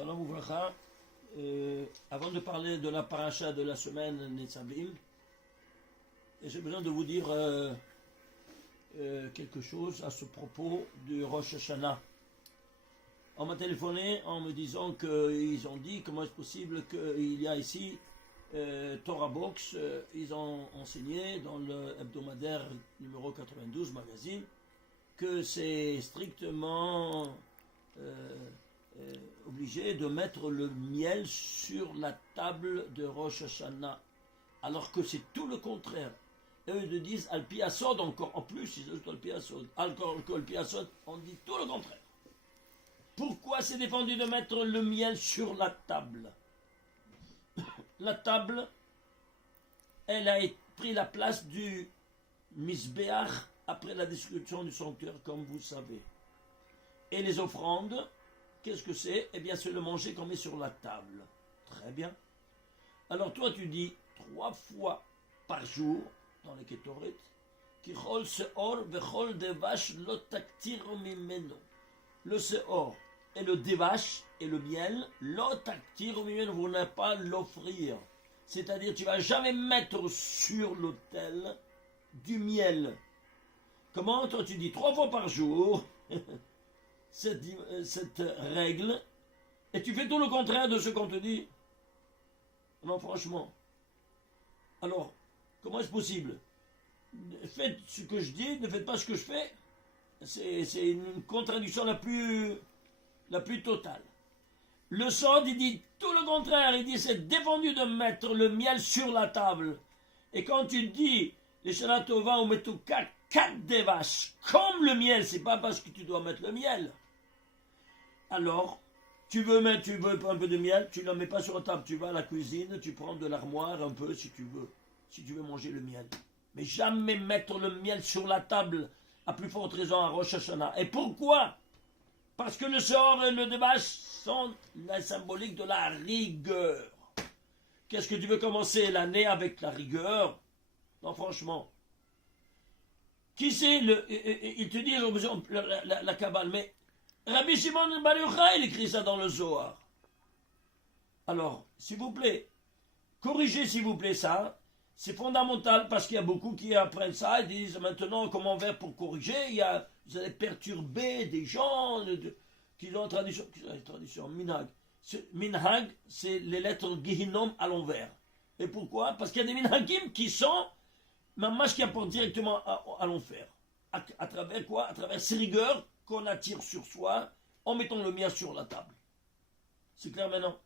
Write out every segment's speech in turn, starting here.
Shalom Uvracha. Avant de parler de la paracha de la semaine Netzavim, j'ai besoin de vous dire quelque chose à ce propos du Rosh Hashanah. On m'a téléphoné en me disant qu'ils ont dit comment est-ce possible qu'il y a ici Torah Box, ils ont enseigné dans le hebdomadaire numéro 92 magazine que c'est strictement obligé de mettre le miel sur la table de Rosh Hashanah, alors que c'est tout le contraire. Et eux ils disent Al Pi Asod, encore en plus, ils disent Al Pi Asod, Al Pi Asod, on dit tout le contraire. Pourquoi c'est défendu de mettre le miel sur la table? La table, elle a pris la place du Misbeach après la destruction du sanctuaire, comme vous savez. Et les offrandes, qu'est-ce que c'est? Eh bien, c'est le manger qu'on met sur la table. Très bien. Alors toi, tu dis 3 fois par jour, dans les Ketoret, Kichol Seor vechol devash lo taktiru mimeno. Le Seor et le devash et le miel, lo taktiru mimeno, vous n'allez pas l'offrir. C'est-à-dire, tu ne vas jamais mettre sur l'autel du miel. Comment? Toi, tu dis 3 fois par jour cette règle, et tu fais tout le contraire de ce qu'on te dit. Non, franchement. Alors, comment est-ce possible? Faites ce que je dis, ne faites pas ce que je fais. C'est une contradiction la plus totale. Le Sod, il dit tout le contraire. Il dit c'est défendu de mettre le miel sur la table. Et quand tu dis les Shana Tova ou Metuka 4 des vaches, comme le miel, c'est pas parce que tu dois mettre le miel. Alors, tu veux un peu de miel, tu ne le mets pas sur la table, tu vas à la cuisine, tu prends de l'armoire un peu si tu veux manger le miel. Mais jamais mettre le miel sur la table, à plus forte raison à Rosh Hashanah. Et pourquoi? Parce que le sort et le dévache sont la symbolique de la rigueur. Qu'est-ce que tu veux commencer l'année avec la rigueur? Non, franchement. Qui c'est il te dit la Kabbale, mais Rabbi Shimon Bar Yochai, il écrit ça dans le Zohar. Alors, s'il vous plaît, corrigez s'il vous plaît ça. C'est fondamental parce qu'il y a beaucoup qui apprennent ça et disent maintenant comment faire pour corriger. Vous allez perturber des gens qui ont une tradition Minhag. Minhag, c'est les lettres Gehinom à l'envers. Et pourquoi? Parce qu'il y a des Minhagim qui sont Mamash qui apportent directement à l'enfer. À travers quoi? À travers ces rigueurs qu'on attire sur soi en mettant le miel sur la table. C'est clair maintenant?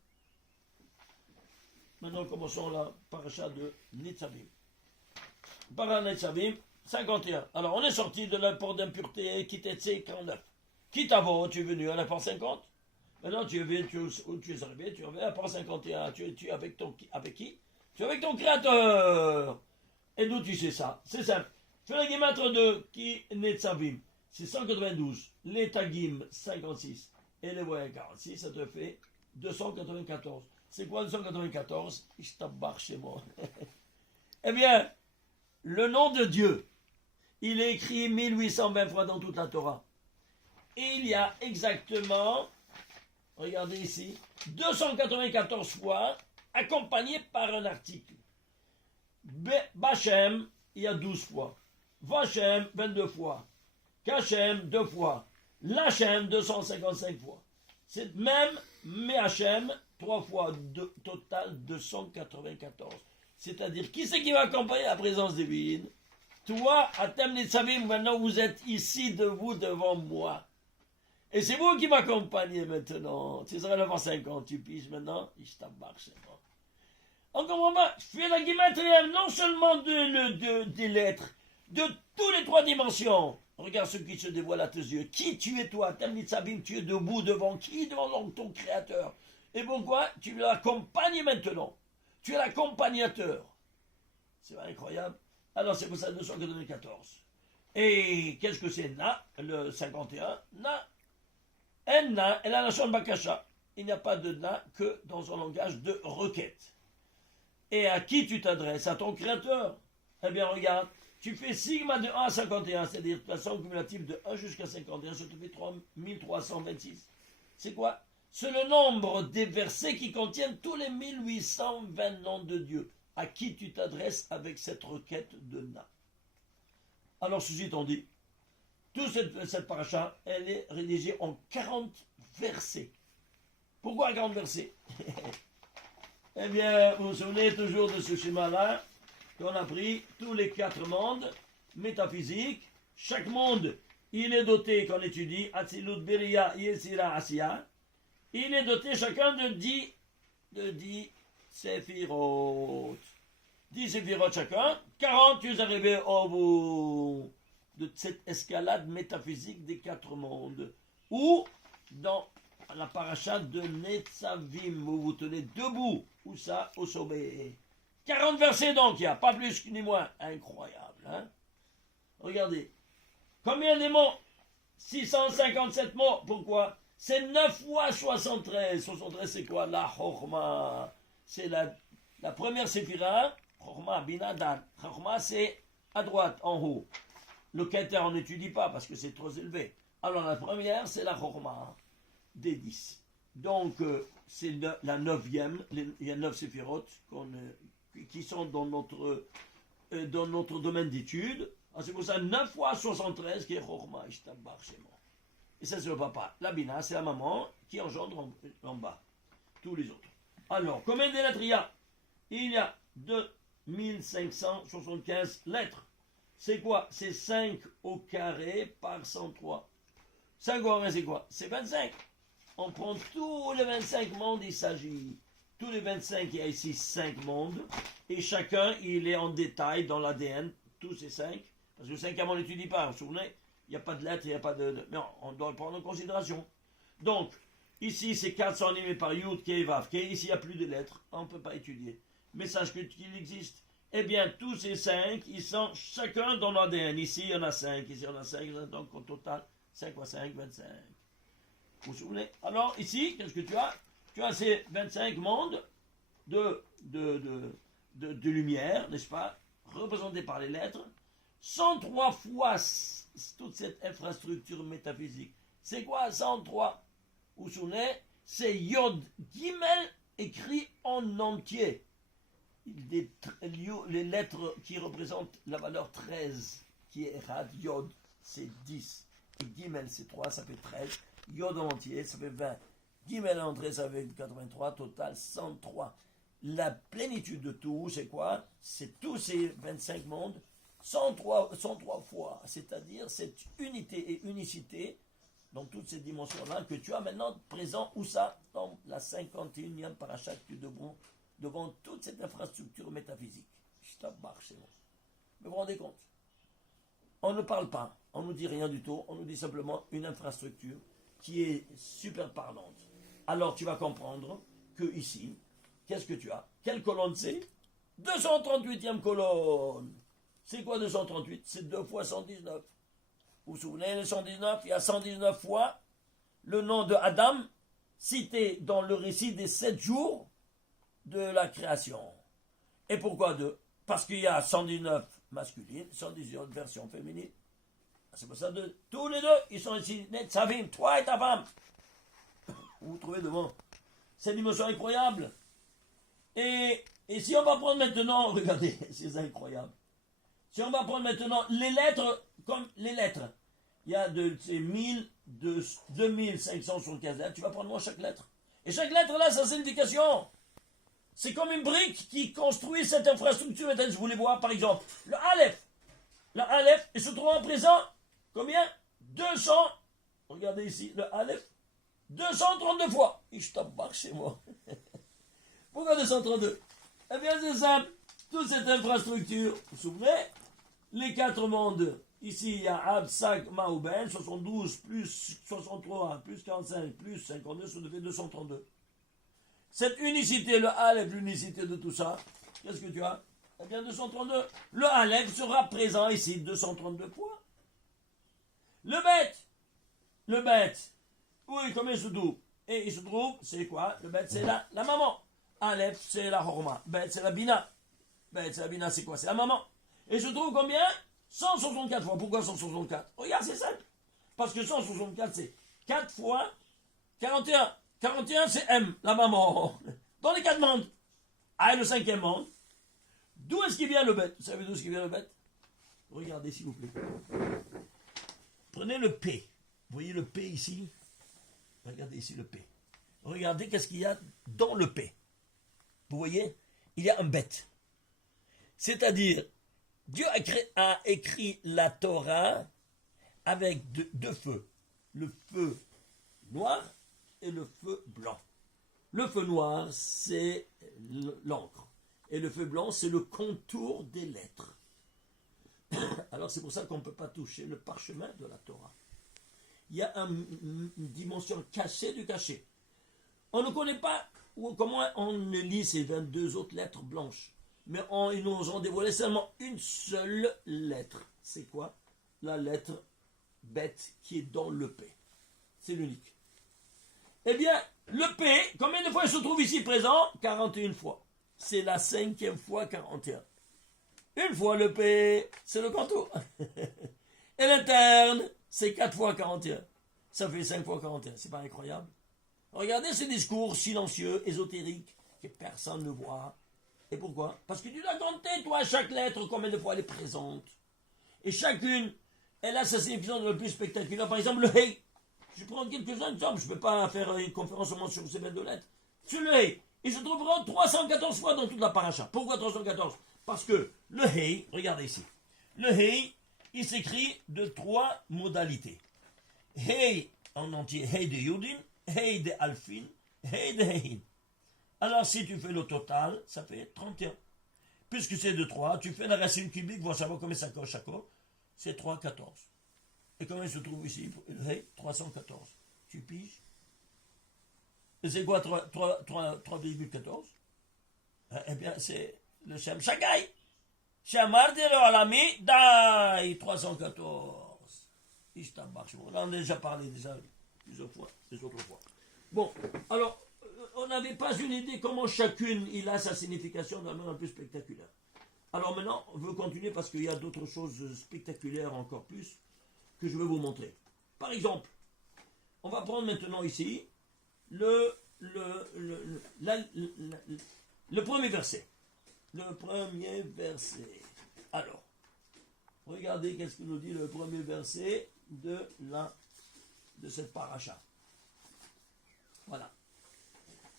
Maintenant, commençons la paracha de Netzavim. Paracha Netzavim, 51. Alors, on est sorti de la porte d'impureté, Kitetse 49. Kitavo, tu es venu à la porte 50. Maintenant, tu es arrivé, tu es à la porte 51. Tu es avec qui? Tu es avec ton Créateur. Et d'où tu sais ça? C'est simple. Fais la guématre de Ki Netzavim. C'est 192. Les Tagim, 56. Et les voyants, 46. Ça te fait 294. C'est quoi 294? Ishtabach chez moi. Eh bien, le nom de Dieu, il est écrit 1820 fois dans toute la Torah. Et il y a exactement, regardez ici, 294 fois accompagné par un article. Bachem, il y a 12 fois. Vachem, 22 fois. Kachem, 2 fois. Lachem, 255 fois. C'est même Meachem, 3 fois. Total 294. C'est-à-dire, qui c'est qui va accompagner la présence divine? Toi, Atem Netzavim, maintenant vous êtes ici debout devant moi. Et c'est vous qui m'accompagnez maintenant. Tu seras le 50, tu piges maintenant. Ishtabach, c'est bon. On comprend pas, fais la guématria non seulement des lettres, de toutes les 3 dimensions. Regarde ce qui se dévoile à tes yeux. Qui tu es toi? Tam Nitzavim, tu es debout devant qui? Devant ton Créateur. Et pourquoi? Tu l'accompagnes maintenant. Tu es l'accompagnateur. C'est incroyable. Alors c'est pour ça 294. Et qu'est-ce que c'est Na? Le 51. Na. En-na, elle a la chambre Bakasha. Il n'y a pas de Na que dans un langage de requête. Et à qui tu t'adresses? À ton Créateur. Eh bien, regarde, tu fais sigma de 1 à 51, c'est-à-dire la somme cumulative de 1 jusqu'à 51, ça te fait 3326. C'est quoi? c'est le nombre des versets qui contiennent tous les 1820 noms de Dieu. À qui tu t'adresses avec cette requête de Na. Alors, ceci étant dit, toute cette paracha, elle est rédigée en 40 versets. Pourquoi 40 versets? Eh bien, vous vous souvenez toujours de ce schéma-là, qu'on a pris tous les 4 mondes métaphysiques. Chaque monde, il est doté, qu'on étudie, Atzilut, Beria, Yetzira, Asiya. Il est doté chacun de 10 Séphirot. 10 Séphirot chacun. 40, tu es arrivé au bout de cette escalade métaphysique des 4 mondes. Ou dans la paracha de Netzavim, où vous tenez debout, ou ça, au sommet. 40 versets donc, il n'y a pas plus ni moins. Incroyable, hein? Regardez. Combien de mots? 657 mots. Pourquoi? C'est 9 fois 73. 73, c'est quoi? La Chokhma. C'est la première séphira. Chokhma, Binadan. Chokhma, c'est à droite, en haut. Le Keter, on n'étudie pas parce que c'est trop élevé. Alors, la première, c'est la Chokhma des 10. Donc, c'est la 9e. Il y a 9 séphirotes qui sont dans notre domaine d'étude. C'est pour ça 9 fois 73 qui est Chokhma, Ishtabach, Shemo. Et ça, c'est le papa. La Bina, c'est la maman qui engendre en bas. Tous les autres. Alors, combien de lettres il y a? Il y a 2575 lettres. C'est quoi? C'est 5 au carré par 103. 5 au carré, c'est quoi? C'est 25. On prend tous les 25 mondes, il s'agit. Tous les 25, il y a ici 5 mondes. Et chacun, il est en détail dans l'ADN. Tous ces 5. Parce que le 5e, on n'étudie pas. Vous vous souvenez? Il n'y a pas de lettres, il n'y a pas de... Non, on doit le prendre en considération. Donc, ici, c'est 400 animés par Yud, Kei, Vav, Kei. Ici, il n'y a plus de lettres. On ne peut pas étudier. Mais sache qu'il existe. Eh bien, tous ces 5, ils sont chacun dans l'ADN. Ici, il y en a 5. Ici, il y en a 5. Donc, au total, 5 fois 5, 25. Vous vous souvenez? Alors, ici, qu'est-ce que tu as? Tu as ces 25 mondes de lumière, n'est-ce pas? Représentés par les lettres. 103 fois toute cette infrastructure métaphysique. C'est quoi 103? Vous vous souvenez? C'est Yod Gimel écrit en entier. Les lettres qui représentent la valeur 13, qui est Rad, Yod, c'est 10. Et Gimel, c'est 3, ça fait 13. Yod en entier, ça fait 20. Gimel en entrée, ça fait 83, total 103. La plénitude de tout, c'est quoi? C'est tous ces 25 mondes, 103 fois, c'est-à-dire cette unité et unicité dans toutes ces dimensions-là que tu as maintenant présent, où ça? Dans la 51e paracha que tu devant toute cette infrastructure métaphysique. Mais vous vous rendez compte? On ne parle pas, on ne nous dit rien du tout, on nous dit simplement une infrastructure qui est super parlante. Alors tu vas comprendre que ici, qu'est-ce que tu as? Quelle colonne c'est? 238e colonne. C'est quoi 238? C'est 2 fois 119. Vous vous souvenez, le 119, il y a 119 fois le nom de Adam cité dans le récit des 7 jours de la création. Et pourquoi 2? Parce qu'il y a 119 masculines, 118 versions féminines. C'est pour ça que tous les deux, ils sont ici, Netzavim, toi et ta femme. Vous vous trouvez devant. C'est une dimension incroyable. Et si on va prendre maintenant, regardez, c'est incroyable. Si on va prendre maintenant les lettres, comme les lettres, il y a ces 2575 lettres, tu vas prendre moi chaque lettre. Et chaque lettre là, sa signification. C'est comme une brique qui construit cette infrastructure. Je voulais voir par exemple le Aleph. Le Aleph, il se trouve en présent, combien? 200, regardez ici, le Aleph, 232 fois. Je t'embarque chez moi. Pourquoi 232? Eh bien c'est simple, toute cette infrastructure, vous vous souvenez? Les 4 mondes, ici il y a Ab, Sak, Maouben, 72 plus 63 plus 45 plus 52, ça nous fait 232. Cette unicité, le Aleph, l'unicité de tout ça, qu'est-ce que tu as? Eh bien 232. Le Aleph sera présent ici 232 fois. Le bête, oui, comme il se trouve? Et il se trouve, c'est quoi? Le bête, c'est la maman. Aleph, c'est la Horma. Bête, c'est la Bina. Bête, c'est la Bina, c'est quoi? C'est la maman. Et je trouve combien? 164 fois. Pourquoi 164? Regarde, c'est simple. Parce que 164, c'est 4 fois 41. 41, c'est M, la maman. Dans les 4 mondes. A est le 5e monde. D'où est-ce qu'il vient le bête? Vous savez d'où est-ce qu'il vient le bête? Regardez s'il vous plaît. Prenez le P. Vous voyez le P ici? Regardez ici le P. Regardez qu'est-ce qu'il y a dans le P. Vous voyez? Il y a un bête. C'est-à-dire, Dieu a écrit la Torah avec deux feux. Le feu noir et le feu blanc. Le feu noir, c'est l'encre. Et le feu blanc, c'est le contour des lettres. Alors c'est pour ça qu'on ne peut pas toucher le parchemin de la Torah. Il y a une dimension cachée du cachet. On ne connaît pas comment on lit ces 22 autres lettres blanches. Mais ils nous ont dévoilé seulement une seule lettre. C'est quoi? La lettre bête qui est dans le P. C'est l'unique. Eh bien, le P, combien de fois il se trouve ici présent? 41 fois. C'est la 5e fois 41. Une fois le P, c'est le contour. Et l'interne, c'est 4 fois 41. Ça fait 5 fois 41. C'est pas incroyable? Regardez ces discours silencieux, ésotériques, que personne ne voit. Et pourquoi? Parce que tu dois compter, toi, chaque lettre, combien de fois elle est présente. Et chacune, elle a sa signification le plus spectaculaire. Par exemple, le Hey. Je prends quelques exemples. Je ne peux pas faire une conférence seulement sur ces 22 lettres. Sur le Hey, il se trouvera 314 fois dans toute la paracha. Pourquoi 314? Parce que le Hey, regardez ici. Le Hey, il s'écrit de 3 modalités. Hey en entier, Hey de Yudin, Hey de Alfin, Hey de Hein. Alors si tu fais le total, ça fait 31. Puisque c'est de 3, tu fais la racine cubique, pour savoir combien ça coche à quoi. C'est 3, 14. Et comment il se trouve ici? Hey, 314. Tu piges? Et c'est quoi 3,14? Eh bien, c'est le Shem Shagai. Shamar de l'Alami, Dai, 314. On en a déjà parlé plusieurs fois, les autres fois. Bon, alors, on n'avait pas une idée comment chacune il a sa signification de la manière un peu spectaculaire. Alors maintenant, on veut continuer parce qu'il y a d'autres choses spectaculaires encore plus que je vais vous montrer. Par exemple, on va prendre maintenant ici le premier verset. Le premier verset. Alors, regardez qu'est-ce que nous dit le premier verset de cette paracha. Voilà.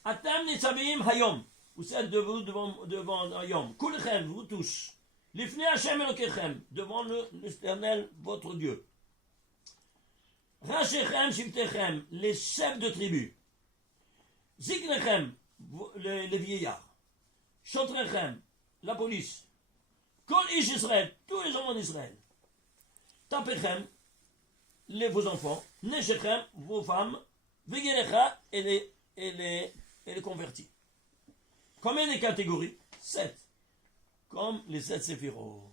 Atam nitzavim hayom. Vous êtes devant Hayom. Kulchem, vous tous. Lifnei Hashem Elokechem, devant l'Éternel, votre Dieu. Rachechem Shiftechem, les chefs de tribu. Ziknechem, les vieillards. Shotrechem, la police. Kol Ish Israël, tous les enfants d'Israël. Tapechem, vos enfants. Neshechem, vos femmes. Vegerecha, et les convertis. Combien de catégories? 7. Comme les 7 séphirotes.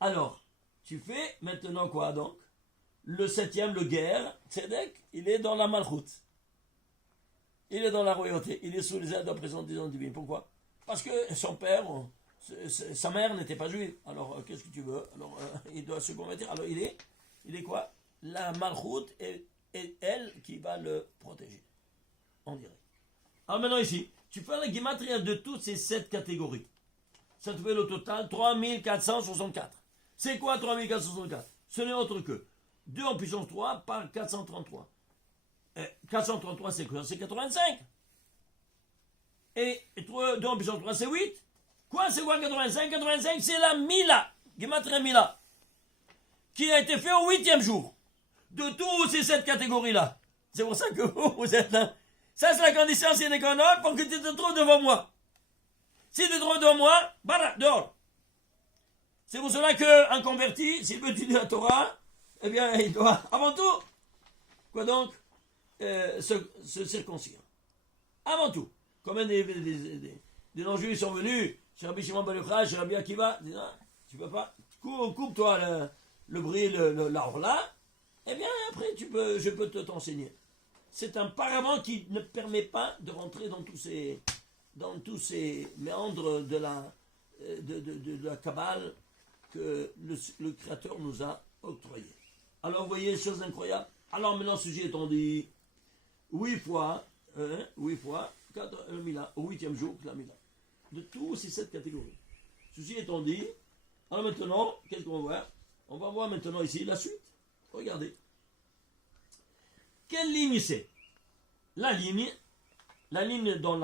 Alors, tu fais maintenant quoi donc? Le 7e, le guerre, Tzedek, il est dans la malchoute. Il est dans la royauté. Il est sous les aides de la présence des anges divines. Pourquoi? Parce que son père, sa mère n'était pas juive. Alors, qu'est-ce que tu veux? Alors, il doit se convertir. Alors, il est quoi? La malchoute est elle qui va le protéger. On dirait. Alors maintenant ici, tu fais la guématria de toutes ces 7 catégories. Ça te fait le total 3464. C'est quoi 3464? Ce n'est autre que 2 en puissance 3 par 433. 433 c'est quoi? C'est 85. Et 2 en puissance 3 c'est 8. Quoi c'est quoi 85? 85 c'est la Mila. Guématria Mila. Qui a été fait au 8e jour. De toutes ces 7 catégories-là. C'est pour ça que vous êtes là. Ça, c'est la condition sine qua non pour que tu te trouves devant moi. Si tu te trouves devant moi, bara, dehors. C'est pour cela qu'un converti, s'il veut étudier la Torah, eh bien, il doit, avant tout, quoi donc, se circoncire. Avant tout. Combien des non-juifs sont venus chez Rabbi Shimon Bar Yochai, chez Rabbi Akiva, disent, ah, tu peux pas, coupe-toi le bris, là, eh bien, après, je peux t'enseigner. C'est un paravent qui ne permet pas de rentrer dans tous ces méandres de la Kabbale que le Créateur nous a octroyé. Alors, vous voyez, chose incroyable. Alors, maintenant, sujet étant dit, 8 fois, 4 Mila, au 8e jour, la Mila. De tous ces 7 catégories. Ceci étant dit, alors maintenant, qu'est-ce qu'on va voir? On va voir maintenant ici la suite. Regardez. Quelle ligne c'est? La ligne dans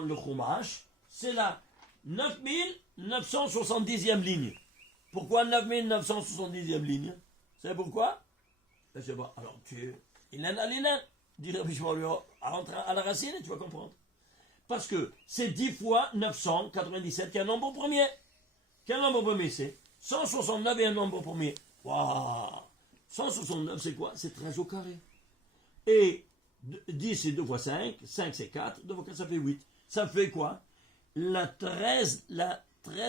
le Chumash, c'est la 9970e ligne. Pourquoi 9970e ligne? C'est pourquoi? Je ne sais pas. Alors il en a l'élève, dit Rabbi Shmuel, à la racine, tu vas comprendre. Parce que c'est 10 fois 997 qui est un nombre premier. Quel nombre premier c'est? 169 est un nombre premier. Waouh! 169 c'est quoi? C'est 13 au carré. Et 10 c'est 2 fois 5, 5 c'est 4, 2 fois 4 ça fait 8. Ça fait quoi? La 13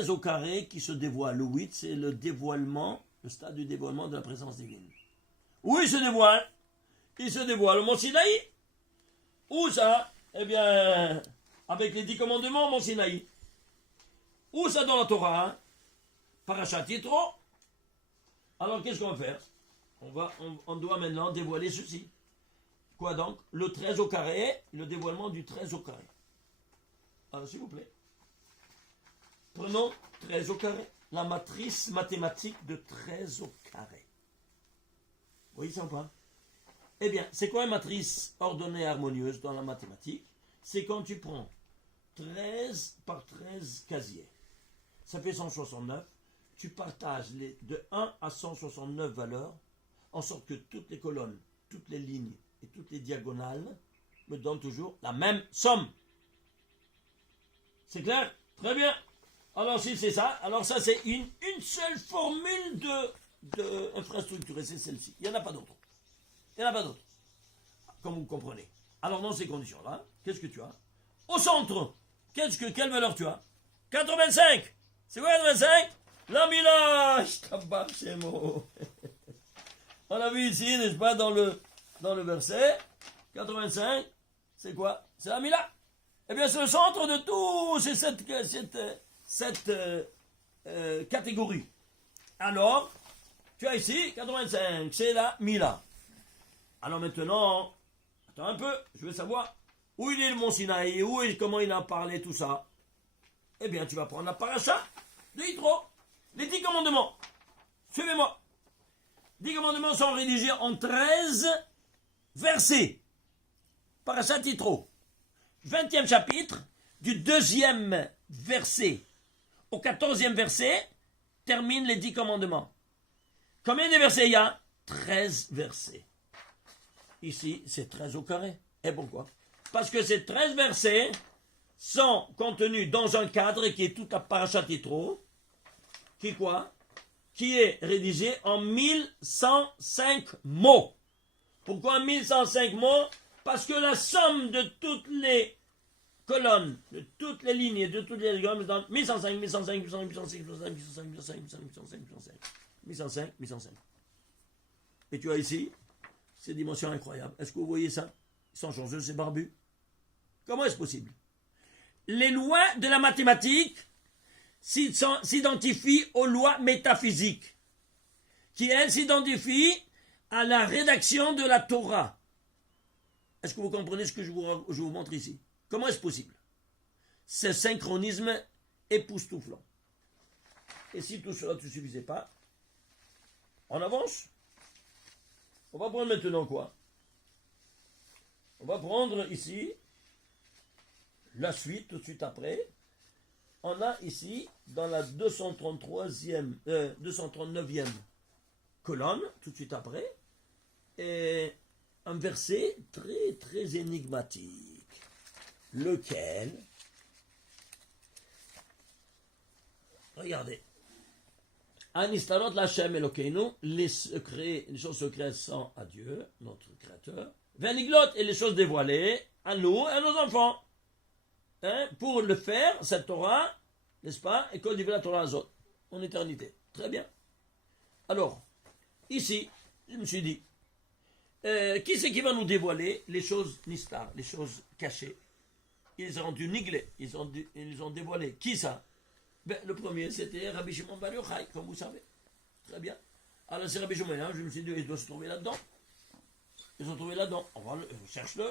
au carré qui se dévoile. Le 8 c'est le dévoilement, le stade du dévoilement de la présence divine. Où il se dévoile? Il se dévoile au Mont Sinaï. Où ça? Eh bien, avec les 10 commandements au Mont Sinaï. Où ça dans la Torah? Hein? Parashat Yitro. Alors qu'est-ce qu'on va faire? On doit maintenant dévoiler ceci. Quoi donc? Le 13 au carré, le dévoilement du 13 au carré. Alors s'il vous plaît. Prenons 13 au carré. La matrice mathématique de 13 au carré. Vous voyez ça ou pas? Eh bien, c'est quoi une matrice ordonnée harmonieuse dans la mathématique? C'est quand tu prends 13 par 13 casiers. Ça fait 169. Tu partages de 1 à 169 valeurs, en sorte que toutes les colonnes, toutes les lignes et toutes les diagonales me donnent toujours la même somme. C'est clair? Très bien. Alors si c'est ça, alors ça c'est une seule formule de infrastructure, c'est celle-ci. Il n'y en a pas d'autre. Il n'y en a pas d'autre. Comme vous comprenez. Alors dans ces conditions-là, qu'est-ce que tu as? Au centre, quelle valeur tu as? 85. C'est quoi 85? La Mila, je tabac ces mots. On a vu ici, n'est-ce pas, dans le verset, 85, c'est quoi? C'est la Mila. Eh bien, c'est le centre de tout, c'est cette catégorie. Alors, tu as ici 85, c'est la Mila. Alors maintenant, attends un peu, je veux savoir où il est le Mont Sinaï, comment il a parlé, tout ça. Eh bien, tu vas prendre la paracha de Yitro. Les 10 commandements. Suivez-moi. 10 commandements sont rédigés en 13 versets. Parashat Yitro. 20e chapitre, du 2e verset au 14e verset, termine les 10 commandements. Combien de versets il y a? 13 versets. Ici, c'est 13 au carré. Et pourquoi? Parce que ces 13 versets sont contenus dans un cadre qui est toute la Parashat Yitro, qui est rédigé en 1105 mots. Pourquoi 1105 mots? Parce que la somme de toutes les colonnes, de toutes les lignes et de toutes les diagrammes est dans 1105, 1105, 1105, 1105, 1105, 1105, 1105, 1105, 1105. Et tu as ici ces dimensions incroyables. Est-ce que vous voyez ça? Ils sont changeux, c'est barbu. Comment est-ce possible? Les lois de la mathématique s'identifient aux lois métaphysiques, qui elles s'identifient à la rédaction de la Torah. Est-ce que vous comprenez ce que je vous montre ici? Comment est-ce possible? Ce synchronisme époustouflant. Et si tout cela ne te suffisait pas, on avance. On va prendre maintenant quoi? On va prendre ici la suite tout de suite après. On a ici, dans la 239e colonne, tout de suite après, et un verset très très énigmatique, lequel, regardez, Anistarot Lachem Elokeinu, les choses secrètes sont à Dieu, notre Créateur, Veniglot et les choses dévoilées à nous et à nos enfants. Hein, pour le faire, cette Torah, n'est-ce pas, et qu'on la Torah Azot, en éternité. Très bien. Alors, ici, je me suis dit, qui c'est qui va nous dévoiler les choses nistar, les choses cachées? Ils ont dû nigler, ils ont dévoilé. Qui ça? Ben, le premier, c'était Rabbi Shimon Bar Yochai, comme vous savez. Très bien. Alors, c'est Rabbi Shimon, hein, je me suis dit, il doit se trouver là-dedans. Ils ont trouvé là-dedans. Cherche-le.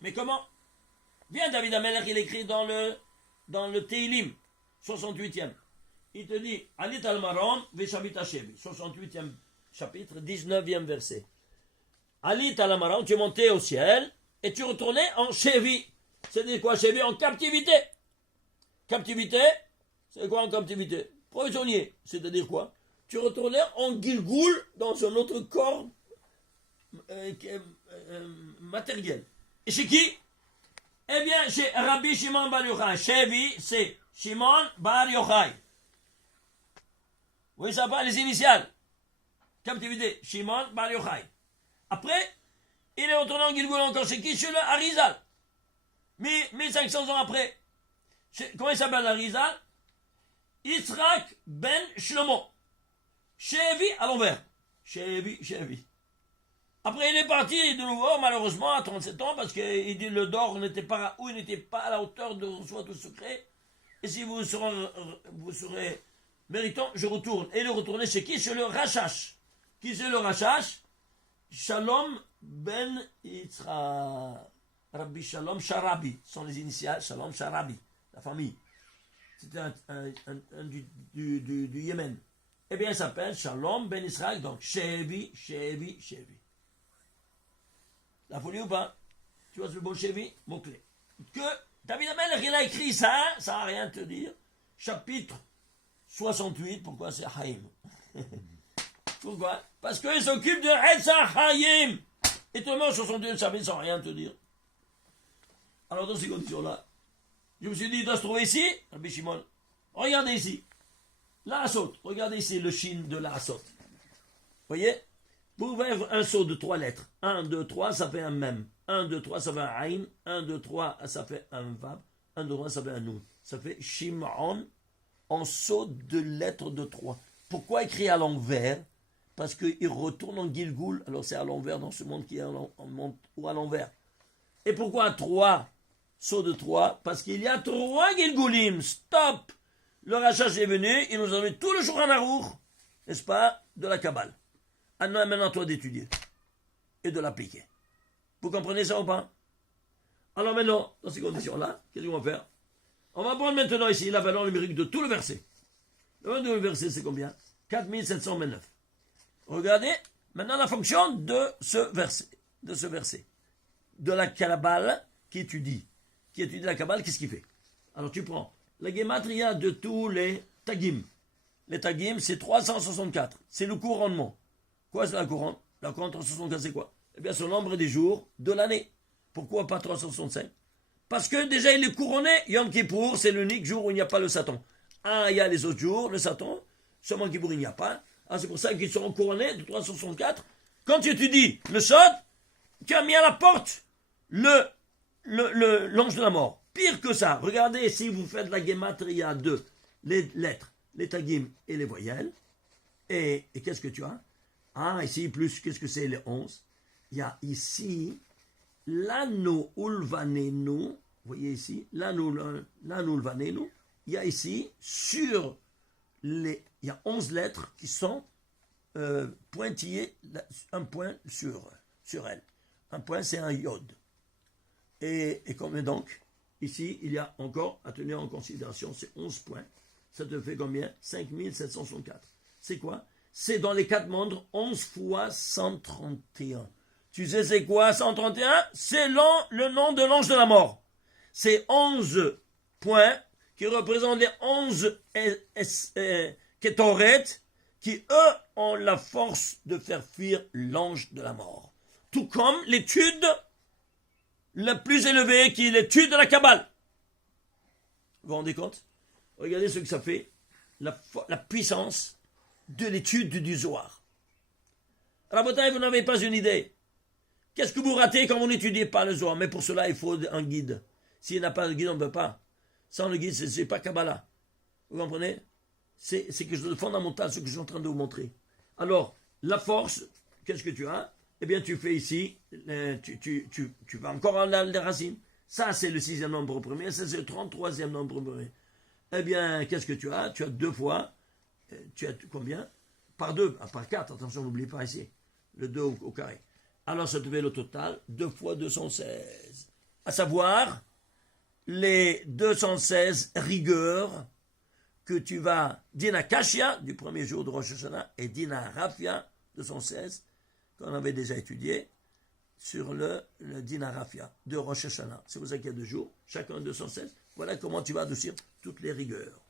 Mais comment? Viens, David Amelech, il écrit dans le Teilim, 68e. Il te dit, Alit al-Maron, Veshavit Hashevi. 68e chapitre, 19e verset. Alit al-Maron, tu es monté au ciel, et tu retournais en Chevi. C'est-à-dire quoi, Chevi? En captivité. Captivité, c'est quoi en captivité? Prisonnier. C'est-à-dire quoi? Tu retournais en Gilgoul dans un autre corps matériel. Et chez qui? Eh bien, chez Rabbi Shimon Bar Yochai. Chevi, c'est Shimon Bar Yochai. Vous voyez ça pas? Les initiales. Captivité, Shimon Bar Yochai. Après, il est retourné en Gilgoul encore chez qui? Chez le Harizal. 1500 ans après. Comment il s'appelle Harizal? Yitzhak ben Shlomo. Chevi à l'envers. Chevi. Après, il est parti de nouveau, malheureusement, à 37 ans, parce qu'il dit le d'or n'était pas où il n'était pas à la hauteur de recevoir tout secret. Et si vous serez méritant, je retourne. Et il est retourné chez qui? Chez le Rachash. Qui c'est le Rachash? Shalom ben Yitzhak. Rabbi Shalom Sharabi. Ce sont les initiales. Shalom Sharabi. La famille. C'était un du Yémen. Eh bien, il s'appelle Shalom ben Israël. Donc, Chevi. La folie ou pas? Tu vois ce beau Chevi? Mot-clé. Que David Amelech, il a écrit ça, ça n'a rien à te dire. Chapitre 68, pourquoi c'est Haïm? Pourquoi? Parce qu'il s'occupe de Etza Haïm. Et tout le monde 68 chapitres sans rien te dire. Alors, dans ces conditions-là, je me suis dit, il doit se trouver ici, Rabbi Shimon. Regardez ici. La Hassot. Regardez ici le chine de la Hassot. Voyez? Vous avez un saut de 3 lettres. 1, 2, 3, ça fait un mem. 1, 2, 3, ça fait un aïn. 1, 2, 3, ça fait un vav. 1, 2, 3, ça fait un noun. Ça fait Shimon en saut de lettres de 3. Pourquoi écrit à l'envers? Parce qu'il retourne en Gilgoul. Alors c'est à l'envers dans ce monde qui est ou à l'envers. Et pourquoi 3 sauts de 3? Parce qu'il y a 3 Gilgoulim. Stop! Le Rachash est venu, il nous a donné tout le jour en Arour, n'est-ce pas, de la Kabbale. Maintenant, toi d'étudier et de l'appliquer. Vous comprenez ça ou pas? Alors maintenant, dans ces conditions-là, qu'est-ce qu'on va faire? On va prendre maintenant ici la valeur numérique de tout le verset. Le valeur du verset, c'est combien? 4729. Regardez maintenant la fonction de ce verset. De la Kabbale qui étudie la Kabbale, qu'est-ce qu'il fait? Alors tu prends la Gematria de tous les Tagim. Les Tagim, c'est 364. C'est le couronnement. Quoi c'est la couronne? La couronne 364, c'est quoi? Eh bien, c'est le nombre des jours de l'année. Pourquoi pas 365? Parce que déjà, il est couronné. Yom Kippour, c'est l'unique jour où il n'y a pas le Satan. Ah, il y a les autres jours, le Satan. Seulement Kippour, il n'y a pas. Ah, c'est pour ça qu'ils seront couronnés de 364. Quand tu étudies le Sod, tu as mis à la porte l'ange de la mort. Pire que ça, regardez si vous faites la Gematria de les lettres, les Tagim et les voyelles. Et qu'est-ce que tu as? Ah, ici, plus, qu'est-ce que c'est les 11? Il y a ici l'ano ulvanenu. Vous voyez ici, l'ano ulvanenu. Il y a ici, il y a 11 lettres qui sont pointillées, un point sur elle. Un point, c'est un yod. Et combien donc? Ici, il y a encore à tenir en considération ces 11 points. Ça te fait combien? 5764. C'est quoi? C'est dans les 4 mondes, 11 fois 131. Tu sais c'est quoi 131? C'est le nom de l'ange de la mort. C'est 11 points qui représentent les 11 Ketoret qui, eux, ont la force de faire fuir l'ange de la mort. Tout comme l'étude la plus élevée qui est l'étude de la Kabbale. Vous vous rendez compte? Regardez ce que ça fait, la puissance de l'étude du Zohar. Rabotai, vous n'avez pas une idée. Qu'est-ce que vous ratez quand vous n'étudiez pas le Zohar? Mais pour cela, il faut un guide. S'il n'y a pas de guide, on ne peut pas. Sans le guide, ce n'est pas Kabbalah. Vous comprenez? C'est quelque chose de fondamental, ce que je suis en train de vous montrer. Alors, la force, qu'est-ce que tu as? Eh bien, tu fais ici, tu vas encore en les racines. Ça, c'est le 6e nombre premier, ça, c'est le 33e nombre premier. Eh bien, qu'est-ce que tu as? Tu as 2 fois, tu as combien? Par 2, par 4, attention, n'oublie pas ici, le 2 au carré. Alors ça te fait le total 2 fois 216. À savoir, les 216 rigueurs que tu vas, Dina Kashia, du premier jour de Rosh Hashanah, et Dina Rafia, 216, qu'on avait déjà étudié, sur le Dina Rafia de Rosh Hashanah. C'est pour ça qu'il y a 2 jours, chacun 216. Voilà comment tu vas adoucir toutes les rigueurs.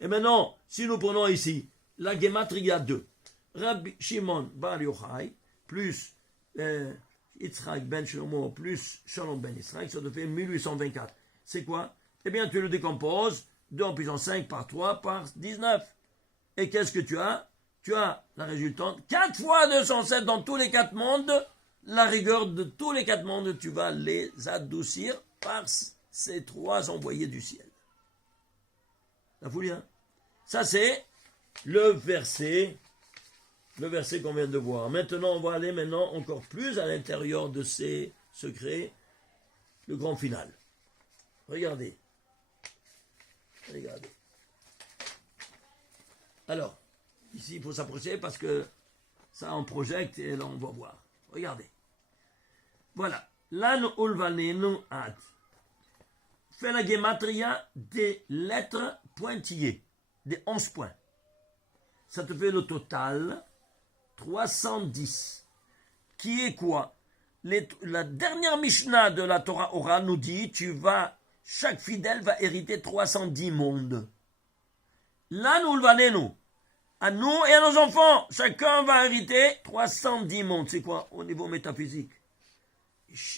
Et maintenant, si nous prenons ici la Gematria 2, Rabbi Shimon Bar Yochai, plus Yitzhak ben Shlomo, plus Shalom ben Yitzhak, ça te fait 1824. C'est quoi? Eh bien, tu le décomposes, 2 en puissance 5 par 3 par 19. Et qu'est-ce que tu as? Tu as la résultante, 4 fois 207 dans tous les 4 mondes. La rigueur de tous les 4 mondes, tu vas les adoucir par ces 3 envoyés du ciel. La folie, hein? Ça, c'est le verset qu'on vient de voir. Maintenant, on va aller encore plus à l'intérieur de ces secrets, le grand final. Regardez. Alors, ici, il faut s'approcher parce que ça, on projette et là, on va voir. Regardez. Voilà. Lan ulvanenu ad. Fais la gematria des lettres pointillées, des 11 points. Ça te fait le total 310. Qui est quoi? La dernière Mishnah de la Torah orale nous dit, chaque fidèle va hériter 310 mondes. Là, nous le valons, à nous et à nos enfants, chacun va hériter 310 mondes. C'est quoi au niveau métaphysique?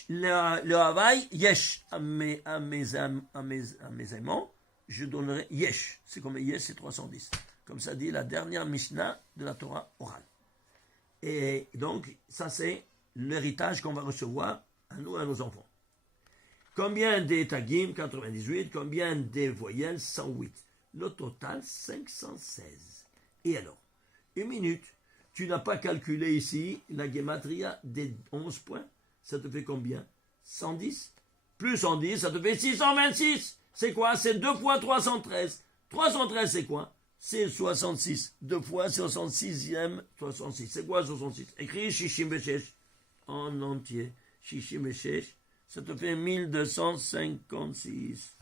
Le Havaï, Yesh, à mes aimants, je donnerai Yesh. C'est comme Yesh, c'est 310. Comme ça dit la dernière Mishnah de la Torah orale. Et donc, ça c'est l'héritage qu'on va recevoir à nous et à nos enfants. Combien des tagim? 98. Combien des voyelles? 108. Le total, 516. Et alors, une minute, tu n'as pas calculé ici la gematria des 11 points. Ça te fait combien? 110. Plus 110, ça te fait 626. C'est quoi? C'est 2 fois 313. 313, c'est quoi? C'est 66. 2 fois 66e 66. C'est quoi 66? Écris Shishim Beshesh en entier. Shishim Beshesh, ça te fait 1256.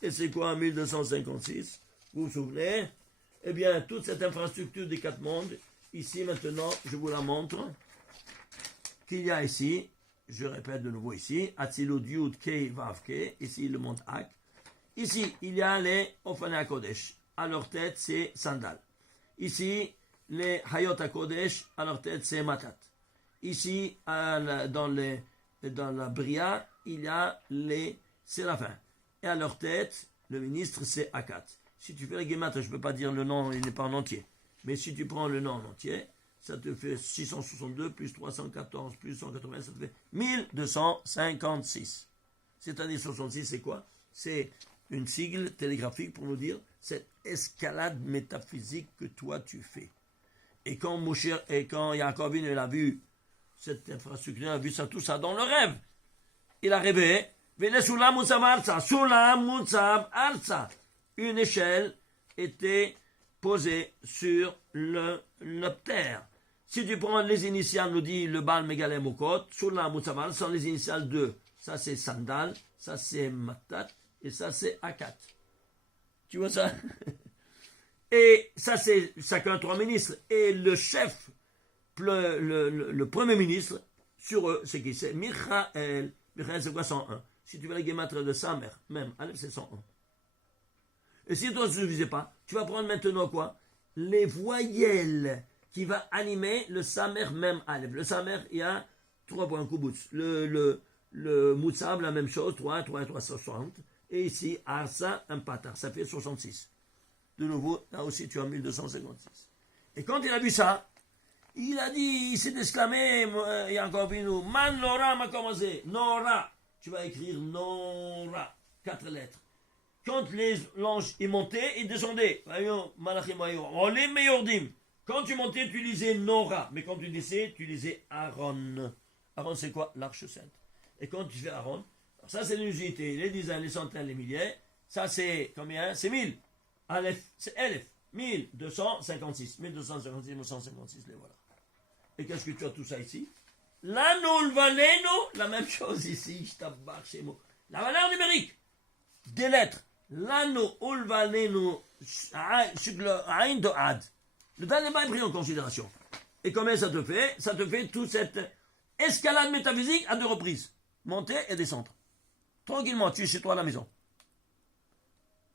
Et c'est quoi 1256? Vous vous souvenez? Eh bien, toute cette infrastructure des 4 mondes, ici maintenant, je vous la montre, qu'il y a ici, je répète de nouveau ici, Atzilut Yud Kei Vav Kei, ici le monde Ak. Ici, il y a les Ofanei HaKodesh. À leur tête, c'est Sandal. Ici, les Hayot HaKodesh, à leur tête, c'est Matat. Ici, dans la Bria, il y a les Séraphins. Et à leur tête, le ministre, c'est Akat. Si tu fais la Gematria, je ne peux pas dire le nom, il n'est pas en entier. Mais si tu prends le nom en entier, ça te fait 662 plus 314 plus 180, ça te fait 1256. C'est-à-dire 66, c'est quoi? C'est une sigle télégraphique pour nous dire cette escalade métaphysique que toi tu fais. Et quand Yaakov il a vu cette infrastructure, il a vu ça, tout ça dans le rêve. Il a rêvé, Sulam Mutsav Arsa, Sulam Mutsav Arsa. Une échelle était posée sur le terre. Si tu prends les initiales, nous dit le Baal Megalem Mokot, Sulam Mutsav Arsa sont les initiales 2. Ça c'est Sandal, ça c'est Matat, et ça c'est Akat. Tu vois ça? Et ça c'est chacun 3 ministres. Et le chef, le premier ministre, sur eux, c'est qui? C'est Michael. Michael c'est quoi? 101. Si tu veux la gematria de sa mère, même, c'est 101. Et si toi tu ne disais pas, tu vas prendre maintenant quoi? Les voyelles qui va animer le Samer même Aleph. Le Samer, il y a 3 points Kubutz. Le Moutsab, la même chose, 3, 60. Et ici, Arsa, un patar, ça fait 66. De nouveau, là aussi, tu as 1256. Et quand il a vu ça, il a dit, il s'est exclamé, il y a encore vu nous, Man Nora m'a commencé, Nora. Tu vas écrire Nora, 4 lettres. Quand les l'ange est monté, il descendait. On les meyordim. Quand tu montais, tu lisais Nora. Mais quand tu descendais, tu lisais Aaron. Aaron, c'est quoi? L'arche sainte. Et quand tu fais Aaron, ça c'est l'unité, les dizaines, les centaines, les milliers. Ça c'est combien? C'est 1000. Aleph, c'est Elef. 1256. 1256, 1256, les voilà. Et qu'est-ce que tu as tout ça ici? L'ano, le valeno, la même chose ici, je tabac chez moi. La valeur numérique des lettres. L'ano, le valeno, sur le aïn de ad. Le dernier n'est pas pris en considération. Et combien ça te fait? Ça te fait toute cette escalade métaphysique à 2 reprises. Monter et descendre. Tranquillement, tu es chez toi à la maison.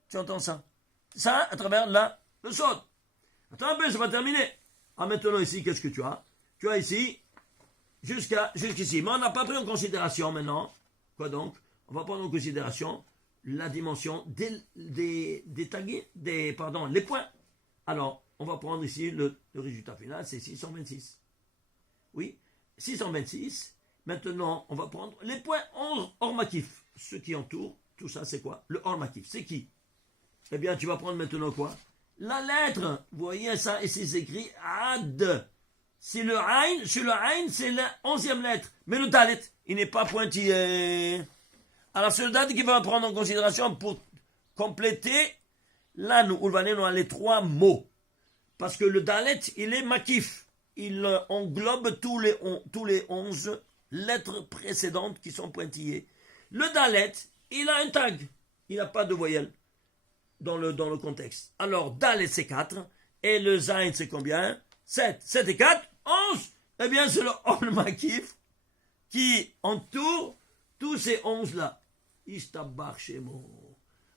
Tu entends ça? Ça, à travers le saut. Attends un peu, c'est pas terminé. Ah, maintenant ici, qu'est-ce que tu as? Tu as ici, jusqu'ici. Mais on n'a pas pris en considération maintenant. Quoi donc? On va prendre en considération la dimension des les points. Alors, on va prendre ici le résultat final, c'est 626. Oui, 626. Maintenant, on va prendre les points hors makif. Ceux qui entourent, tout ça, c'est quoi? Le hors makif, c'est qui? Eh bien, tu vas prendre maintenant quoi? La lettre. Vous voyez ça, ici, c'est écrit ad. C'est le aïn. Sur le aïn, c'est la 11e lettre. Mais le dalet, il n'est pas pointillé. Alors, c'est le dalet qu'il va prendre en considération pour compléter. Là, nous a les 3 mots. Parce que le dalet, il est makif. Il englobe tous les 11 lettres précédentes qui sont pointillées. Le dalet, il a un tag. Il n'a pas de voyelle dans le contexte. Alors, dalet, c'est 4. Et le zain, c'est combien? 7. 7 et 4, 11. Eh bien, c'est le ol makif qui entoure tous ces 11-là. Ishtabach shemo.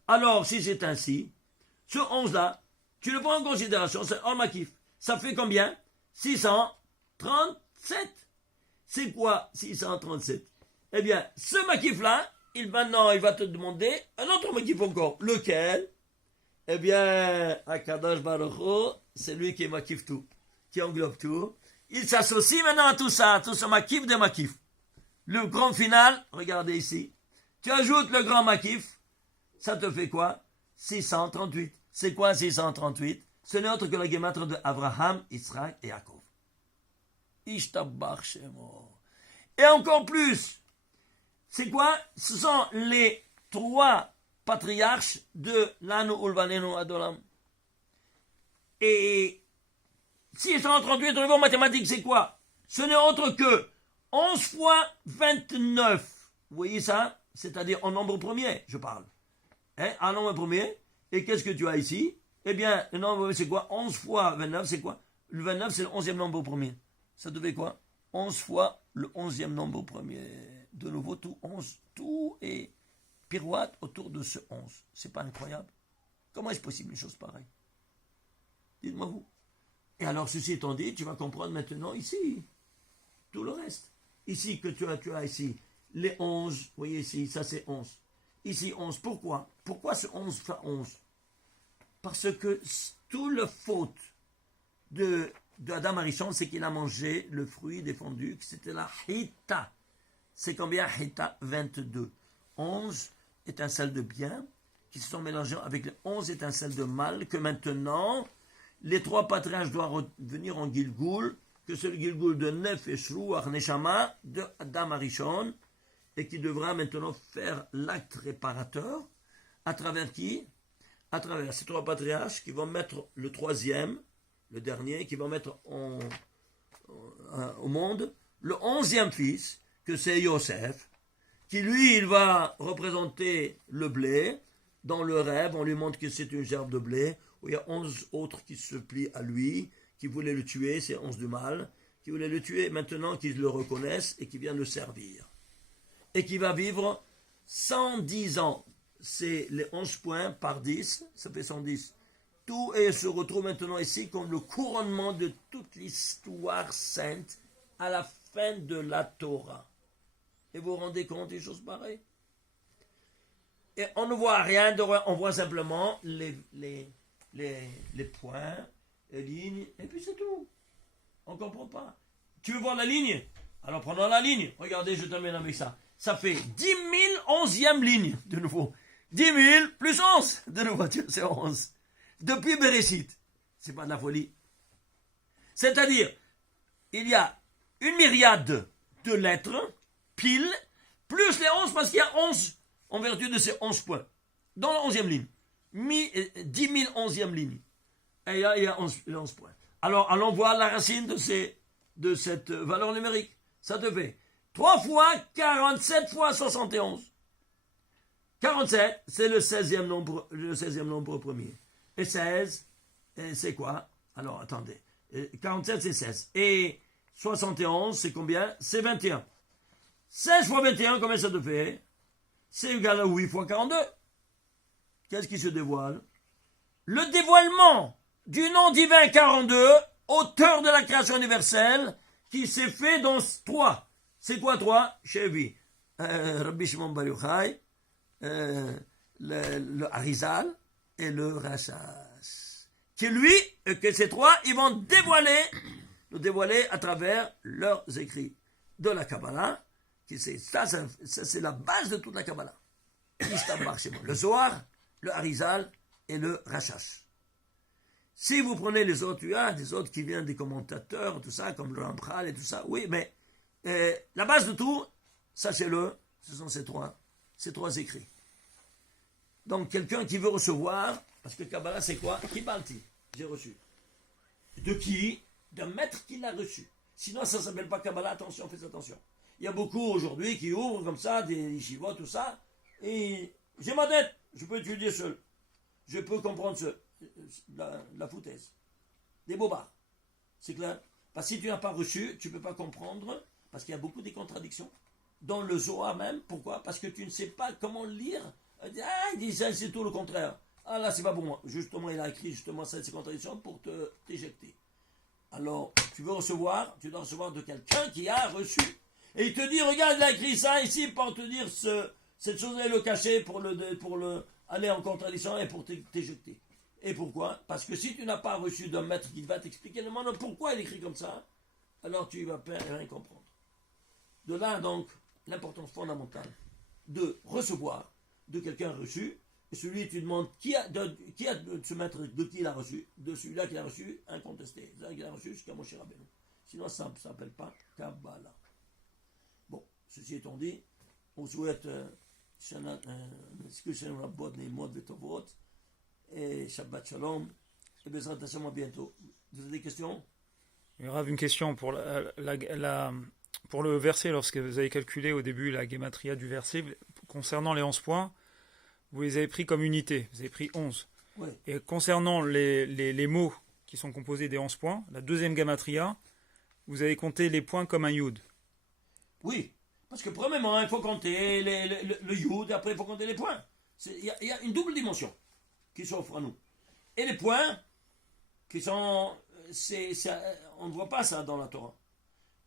Alors, si c'est ainsi, ce 11-là, tu le prends en considération, c'est ol makif. Ça fait combien? 637. C'est quoi 637? Eh bien, ce makif-là, maintenant, il va te demander un autre makif encore. Lequel? Eh bien, Akadosh Baruch Hu, c'est lui qui est makif tout, qui englobe tout. Il s'associe maintenant à tout ça, tout ce makif de makif. Le grand final, regardez ici. Tu ajoutes le grand makif, ça te fait quoi? 638. C'est quoi 638? Ce n'est autre que la guématre de Abraham, Israël et Yaakov. Ishtabach Shemo. Et encore plus, c'est quoi? Ce sont les 3 patriarches de l'Anu Ulvanenu Adolam. Et 638 au niveau mathématique, c'est quoi? Ce n'est autre que 11 fois 29. Vous voyez ça? C'est-à-dire en nombre premier, je parle. Un nombre premier. Et qu'est-ce que tu as ici? Eh bien, le nombre, c'est quoi? 11 fois 29, c'est quoi? Le 29, c'est le 11e nombre premier. Ça devait quoi? 11 fois le 11e nombre premier. De nouveau, tout 11. Tout est pirouette autour de ce 11. C'est pas incroyable? Comment est-ce possible une chose pareille? Dites-moi vous. Et alors, ceci étant dit, tu vas comprendre maintenant ici tout le reste. Ici, que tu as ici les 11. Vous voyez ici, ça c'est 11. Ici, 11. Pourquoi? Pourquoi ce 11 fait 11? Parce que tout le faute de Adam Arishon, c'est qu'il a mangé le fruit défendu, que c'était la Hita. C'est combien Hita? 22. 11 étincelles de bien qui se sont mélangées avec les 11 étincelles de mal, que maintenant, les 3 patriarches doivent revenir en Gilgoul, que c'est le Gilgoul de Nefesh Ruach Neshama de Adam Arishon, et qui devra maintenant faire l'acte réparateur, à travers qui? À travers ces 3 patriarches qui vont mettre le 3e, le dernier, qui vont mettre au monde le 11e fils, que c'est Yosef, qui lui, il va représenter le blé. Dans le rêve, on lui montre que c'est une gerbe de blé, où il y a 11 autres qui se plient à lui, qui voulaient le tuer, c'est 11 du mal, qui voulaient le tuer maintenant qu'ils le reconnaissent et qui viennent le servir. Et qui va vivre 110 ans. C'est les 11 points par 10, ça fait 110. Tout et se retrouve maintenant ici comme le couronnement de toute l'histoire sainte à la fin de la Torah. Et vous vous rendez compte des choses pareilles? Et on ne voit rien, on voit simplement les points, les lignes, et puis c'est tout. On ne comprend pas. Tu veux voir la ligne? Alors prenons la ligne. Regardez, je termine avec ça. Ça fait 10 000 11e ligne, de nouveau. 10 000 plus 11, de nouveau, c'est 11. Depuis Bereshit. C'est pas de la folie. C'est-à-dire, il y a une myriade de lettres, pile, plus les 11, parce qu'il y a 11 en vertu de ces 11 points. Dans la 11e ligne. 10 000 11e ligne. Et il y a 11 points. Alors, allons voir la racine de cette valeur numérique. Ça te fait 3 fois 47 fois 71. 47, c'est le 16e nombre premier. Et 16, c'est quoi? Alors, attendez. 47, c'est 16. Et 71, c'est combien? C'est 21. 16 fois 21, combien ça te fait? C'est égal à 8 fois 42. Qu'est-ce qui se dévoile? Le dévoilement du nom divin 42, auteur de la création universelle, qui s'est fait dans 3. C'est quoi 3? Chevi. Rabbi Shimon Bar Yochai, le Harizal et le Rashas. Que lui, que ces 3, ils vont le dévoiler à travers leurs écrits de la Kabbalah. Ça, c'est la base de toute la Kabbalah. Le Zohar, le Harizal et le Rashash. Si vous prenez les autres, il y a des autres qui viennent des commentateurs, tout ça, comme le Ramchal et tout ça, oui, mais la base de tout, sachez-le, ce sont ces trois écrits. Donc, quelqu'un qui veut recevoir, parce que Kabbalah, c'est quoi? Kibalti, j'ai reçu. De qui? D'un maître qui l'a reçu. Sinon, ça ne s'appelle pas Kabbalah, attention, faites attention. Il y a beaucoup aujourd'hui qui ouvrent comme ça, des yeshivot, tout ça, et j'ai ma dette, je peux étudier seul. Je peux comprendre la foutaise. Des bobards. C'est clair? Parce que si tu n'as pas reçu, tu ne peux pas comprendre, parce qu'il y a beaucoup de contradictions. Dans le Zohar même, pourquoi? Parce que tu ne sais pas comment lire. Il dit ça, c'est tout le contraire. Ah là, c'est pas pour moi. Justement, il a écrit justement ces contradictions pour t'éjecter. Alors, tu veux recevoir, tu dois recevoir de quelqu'un qui a reçu. Et il te dit, regarde, il a écrit ça ici pour te dire cette chose-là, le cacher pour aller en contradiction et pour t'éjecter. Et pourquoi? Parce que si tu n'as pas reçu d'un maître qui va t'expliquer le monde pourquoi il écrit comme ça, alors tu vas rien comprendre. De là, donc, l'importance fondamentale de recevoir de quelqu'un reçu, et celui tu demandes qui a de ce maître, de qui il a reçu, de celui-là qui a reçu, incontesté. C'est là qu'il a reçu jusqu'à Moshe Rabbeinu. Sinon, ça ne s'appelle pas Kabbalah. Bon, ceci étant dit, on souhaite discussion Rabbot Neimot Vetovot et Shabbat Shalom et Bezrat Hashem à bientôt. Vous avez des questions? Il y aura une question pour pour le verset, lorsque vous avez calculé au début la guématria du verset, concernant les 11 points, vous les avez pris comme unité, vous avez pris 11. Oui. Et concernant les mots qui sont composés des 11 points, la deuxième guématria, vous avez compté les points comme un yud. Oui, parce que premièrement, il faut compter le yud, et après il faut compter les points. Il y a une double dimension qui s'offre à nous. Et les points, qui sont... on ne voit pas ça dans la Torah.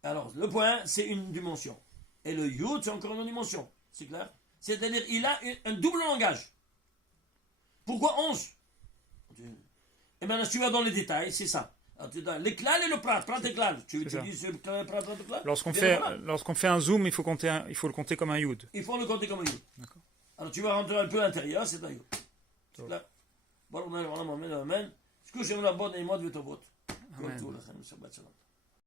Alors, le point, c'est une dimension. Et le yud, c'est encore une dimension. C'est clair? C'est-à-dire, il a un double langage. Pourquoi 11? Et maintenant, si tu vas dans les détails, c'est ça. L'éclat et le prat et klal. Tu dis ce prat et klal? Lorsqu'on fait un zoom, il faut le compter comme un yud. Il faut le compter comme un yud. D'accord. Alors, tu vas rentrer un peu à l'intérieur, c'est un yud. C'est clair? Bon, amen. Ce que j'aime la bonne et moi de Vetovot. Amen.